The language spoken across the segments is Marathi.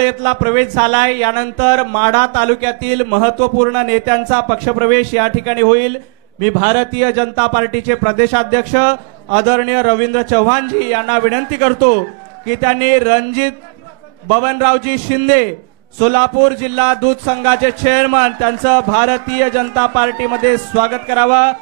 येथला प्रवेश झालाय। यानंतर माढा तालुक्यातील महत्त्वपूर्ण नेत्यांचा पक्षप्रवेश या ठिकाणी होईल। मी भारतीय जनता पार्टीचे प्रदेशाध्यक्ष आदरणीय रवींद्र चव्हाणजी यांना विनंती करतो की त्यांनी रणजित बबनरावजी शिंदे सोलापूर जिल्हा दूध संघाचे चेअरमन त्यांचं भारतीय जनता पार्टीमध्ये स्वागत करावं।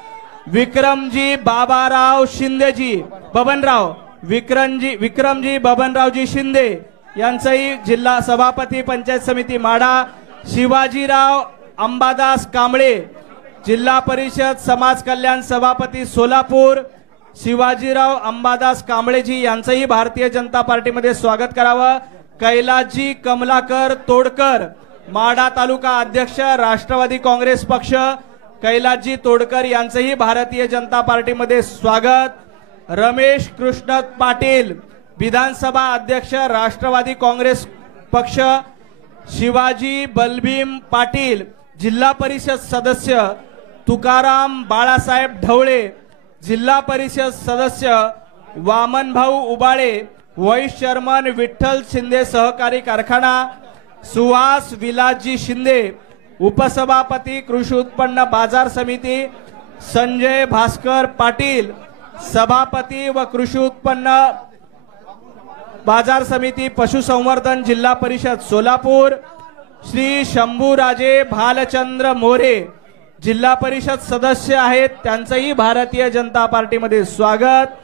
विक्रमजी बाबाराव शिंदेजी बबनराव विक्रमजी बबनरावजी शिंदे यांचंही जिल्हा सभापती पंचायत समिती माढा। शिवाजीराव अंबादास कांबळे जिल्हा परिषद समाज कल्याण सभापती सोलापूर शिवाजीराव अंबादास कांबळेजी यांचंही भारतीय जनता पार्टीमध्ये स्वागत करावं। कैलासजी कमलाकर तोडकर माढा तालुका अध्यक्ष राष्ट्रवादी काँग्रेस पक्ष कैलासजी तोडकर यांचंही भारतीय जनता पार्टीमध्ये स्वागत। रमेश कृष्ण पाटील विधानसभा अध्यक्ष राष्ट्रवादी काँग्रेस पक्ष शिवाजी बलभीम पाटील जिल्हा परिषद सदस्य तुकाराम बाळासाहेब ढवळे जिल्हा परिषद सदस्य वामनभाऊ उबाळे व्हाईस चेअरमन विठ्ठल शिंदे सहकारी कारखाना सुहास विलासजी शिंदे उपसभापती कृषी उत्पन्न बाजार समिती संजय भास्कर पाटील सभापती व कृषी उत्पन्न बाजार समिती पशुसंवर्धन जिल्हा परिषद सोलापूर श्री शंभूराजे भालचंद्र मोरे जिल्हा परिषद सदस्य आहेत त्यांचंही भारतीय जनता पार्टीमध्ये स्वागत।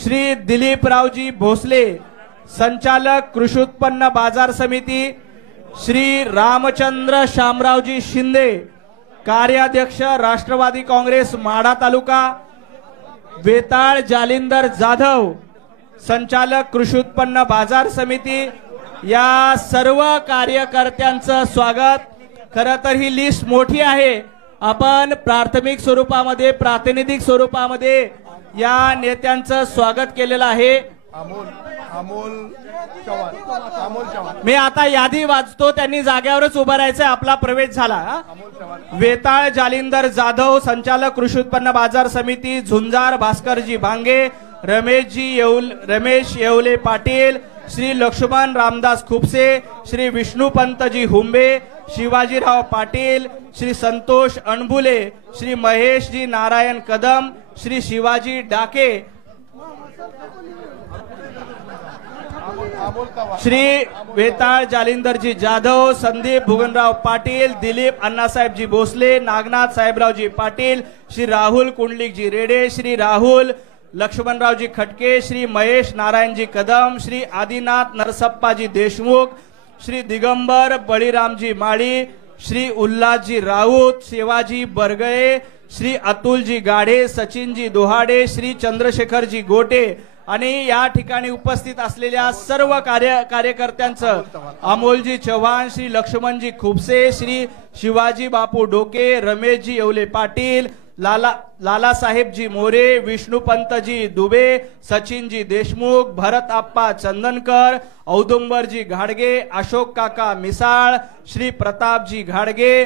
श्री दिलीपरावजी भोसले संचालक कृषी उत्पन्न बाजार समिती श्री रामचंद्र शामरावजी शिंदे कार्याध्यक्ष राष्ट्रवादी काँग्रेस माढा तालुका वेताळ जालिंदर जाधव संचालक कृषी उत्पन्न बाजार समिती या सर्व कार्यकर्त्यांचं स्वागत। खरं तर ही लिस्ट मोठी आहे। आपण प्राथमिक स्वरूपामध्ये प्रातिनिधिक स्वरूपामध्ये या नेत्यांचं स्वागत केलेलं आहे। मी आता यादी वाचतो त्यांनी जागेवरच उभं राहायचं आपला प्रवेश झाला। वेताळ जालिंदर जाधव संचालक कृषी उत्पन्न बाजार समिती झुंजार भास्करजी भांगे रमेश येवले पाटील श्री लक्ष्मण रामदास खुपसे श्री विष्णुपंतजी हुंबे शिवाजीराव पाटील श्री संतोष अणबुले श्री महेशजी नारायण कदम श्री शिवाजी डाके श्री वेताळ जालिंदरजी जाधव संदीप भुगनराव पाटील दिलीप अण्णासाहेबजी भोसले नागनाथ साहेबरावजी पाटील श्री राहुल कुंडलिकजी रेडे श्री राहुल लक्ष्मणरावजी खटके श्री महेश नारायणजी कदम श्री आदिनाथ नरसप्पाजी देशमुख श्री दिगंबर बळीरामजी माळी श्री उल्हासजी राऊत शिवाजी बरगळे श्री अतुलजी गाढे सचिनजी दोहाडे श्री चंद्रशेखरजी गोटे आणि या ठिकाणी उपस्थित असलेल्या सर्व कार्यकर्त्यांचं अमोलजी चव्हाण श्री लक्ष्मणजी खुपसे श्री शिवाजी बापू डोके रमेशजी येवले पाटील लालासाहेबजी मोरे विष्णुपंतजी दुबे सचिनजी देशमुख भरत आप्पा चंदनकर औदुंबरजी घाडगे अशोक काका मिसाळ श्री प्रतापजी घाडगे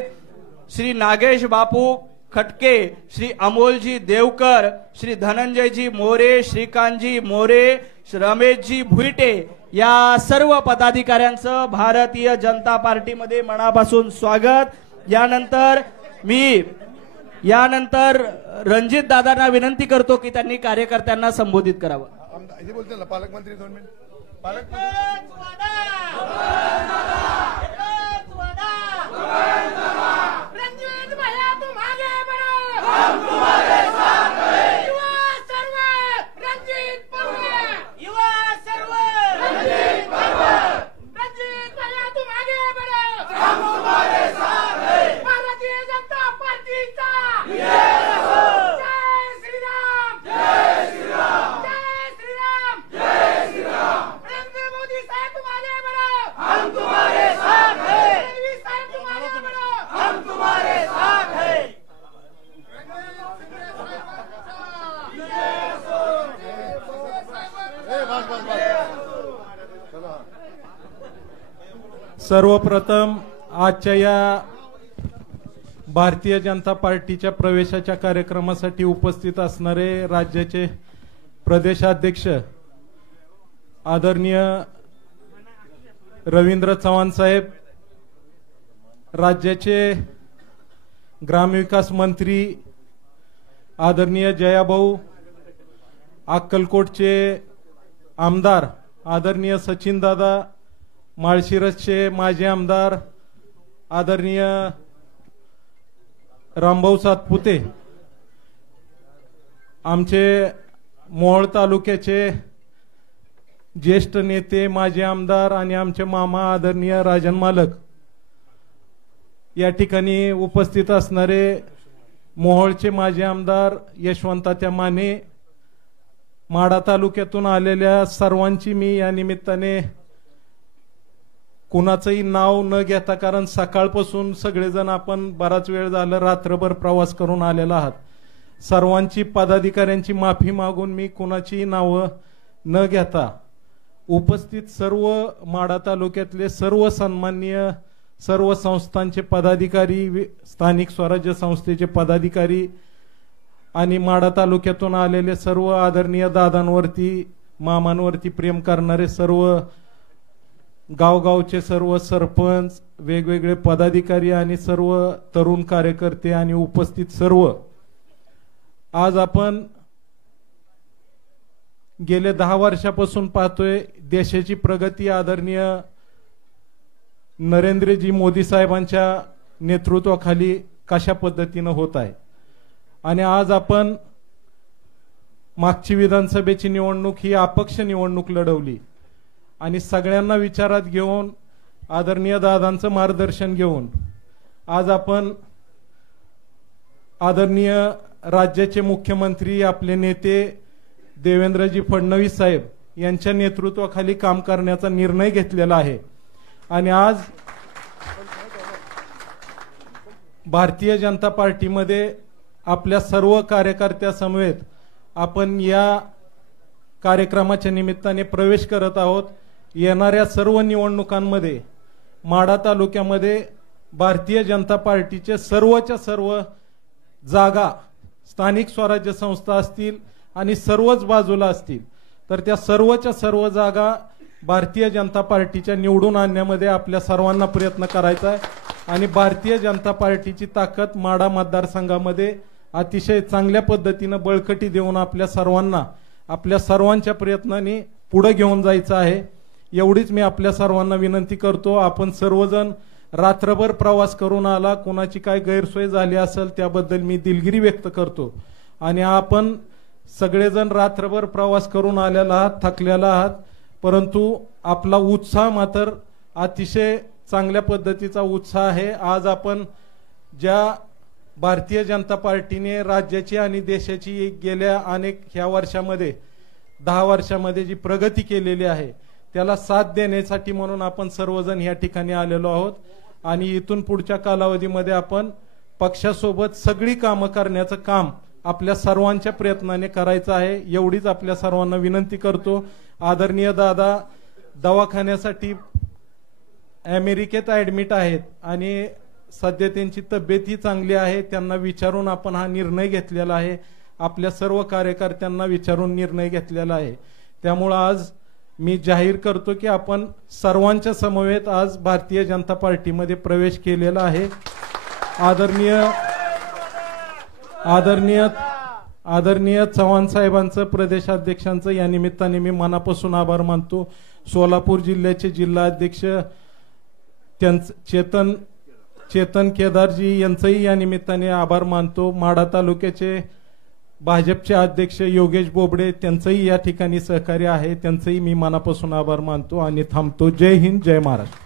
श्री नागेश बापू खटके श्री अमोलजी देवकर श्री धनंजयजी मोरे श्रीकांतजी मोरे रमेशजी भुईटे या सर्व पदाधिकाऱ्यांचं भारतीय जनता पार्टीमध्ये मनापासून स्वागत। यानंतर रणजित दादांना विनंती करतो की त्यांनी कार्यकर्त्यांना संबोधित करावं। बोलते ना पालकमंत्री 2 मिनिट सर्वप्रथम आजच्या या भारतीय जनता पार्टीच्या प्रवेशाच्या कार्यक्रमासाठी उपस्थित असणारे राज्याचे प्रदेशाध्यक्ष आदरणीय रवींद्र चव्हाण साहेब, राज्याचे ग्रामविकास मंत्री आदरणीय जयाभाऊ, अक्कलकोटचे आमदार आदरणीय सचिन दादा, माळशिरसचे माजी आमदार आदरणीय रामभाऊ सातपुते, आमचे मोहोळ तालुक्याचे ज्येष्ठ नेते माजी आमदार आणि आमचे मामा आदरणीय राजन मालक, या ठिकाणी उपस्थित असणारे मोहोळचे माजी आमदार यशवंतात्या माने, माढा तालुक्यातून आलेल्या सर्वांची मी या निमित्ताने कुणाचंही नाव न घेता, कारण सकाळपासून सगळेजण आपण बराच वेळ झाला रात्रभर प्रवास करून आलेला आहात, सर्वांची पदाधिकाऱ्यांची माफी मागून मी कुणाची नावं न घेता उपस्थित सर्व माढा तालुक्यातले सर्व सन्माननीय सर्व संस्थांचे पदाधिकारी, स्थानिक स्वराज्य संस्थेचे पदाधिकारी आणि माढा तालुक्यातून आलेले सर्व आदरणीय दादांवरती मामांवरती प्रेम करणारे सर्व गावगावचे सर्व सरपंच, वेगवेगळे पदाधिकारी आणि सर्व तरुण कार्यकर्ते आणि उपस्थित सर्व, आज आपण गेले 10 वर्षापासून पाहतोय देशाची प्रगती आदरणीय नरेंद्रजी मोदी साहेबांच्या नेतृत्वाखाली कशा पद्धतीनं होत आहे। आणि आज आपण मागची विधानसभेची निवडणूक ही अपक्ष निवडणूक लढवली आणि सगळ्यांना विचारात घेऊन आदरणीय दादांचं मार्गदर्शन घेऊन आज आपण आदरणीय राज्याचे मुख्यमंत्री आपले नेते देवेंद्रजी फडणवीस साहेब यांच्या नेतृत्वाखाली काम करण्याचा निर्णय घेतलेला आहे। आणि आज भारतीय जनता पार्टीमध्ये आपल्या सर्व कार्यकर्त्यासमवेत आपण या कार्यक्रमाच्या निमित्ताने प्रवेश करत आहोत। येणाऱ्या सर्व निवडणुकांमध्ये माढा तालुक्यामध्ये भारतीय जनता पार्टीचे सर्वच्या सर्व जागा स्थानिक स्वराज्य संस्था असतील आणि सर्वच बाजूला असतील तर त्या सर्वच्या सर्व जागा भारतीय जनता पार्टीच्या निवडून आणण्यामध्ये आपल्या सर्वांना प्रयत्न करायचा आहे। आणि भारतीय जनता पार्टीची ताकद माढा मतदारसंघामध्ये अतिशय चांगल्या पद्धतीने बळकटी देऊन आपल्या सर्वांच्या प्रयत्नांनी पुढे घेऊन जायचं आहे। एवढीच मी आपल्या सर्वांना विनंती करतो। आपण सर्वजण रात्रभर प्रवास करून आला, कोणाची काय गैरसोय झाली असेल त्याबद्दल मी दिलगिरी व्यक्त करतो। आणि आपण सगळेजण रात्रभर प्रवास करून आलेला आहात, थकलेला आहात, परंतु आपला उत्साह मात्र अतिशय चांगल्या पद्धतीचा उत्साह आहे। आज आपण ज्या भारतीय जनता पार्टीने राज्याची आणि देशाची गेल्या अनेक ह्या वर्षामध्ये 10 वर्षामध्ये जी प्रगती केलेली आहे त्याला साथ देण्यासाठी म्हणून आपण सर्वजण या ठिकाणी आलेलो आहोत। आणि इथून पुढच्या कालावधीमध्ये आपण पक्षासोबत सगळी कामं करण्याचं काम आपल्या सर्वांच्या प्रयत्नाने करायचं आहे। एवढीच आपल्या सर्वांना विनंती करतो। आदरणीय दादा दवाखान्यासाठी अमेरिकेत ऍडमिट आहेत आणि सध्या त्यांची तब्येतही चांगली आहे, त्यांना विचारून आपण हा निर्णय घेतलेला आहे, आपल्या सर्व कार्यकर्त्यांना विचारून निर्णय घेतलेला आहे। त्यामुळे आज मी जाहीर करतो की आपण सर्वांच्या समवेत आज भारतीय जनता पार्टीमध्ये प्रवेश केलेला आहे। आदरणीय चव्हाण साहेबांचं, प्रदेशाध्यक्षांचं या निमित्ताने मी मनापासून आभार मानतो। सोलापूर जिल्ह्याचे जिल्हाध्यक्ष चेतन केदारजी यांचंही या निमित्ताने आभार मानतो। माढा तालुक्याचे भाजपचे अध्यक्ष योगेश बोबडे त्यांचंही या ठिकाणी सहकार्य आहे, त्यांचंही मी मनापासून आभार मानतो आणि थांबतो। जय हिंद, जय महाराष्ट्र।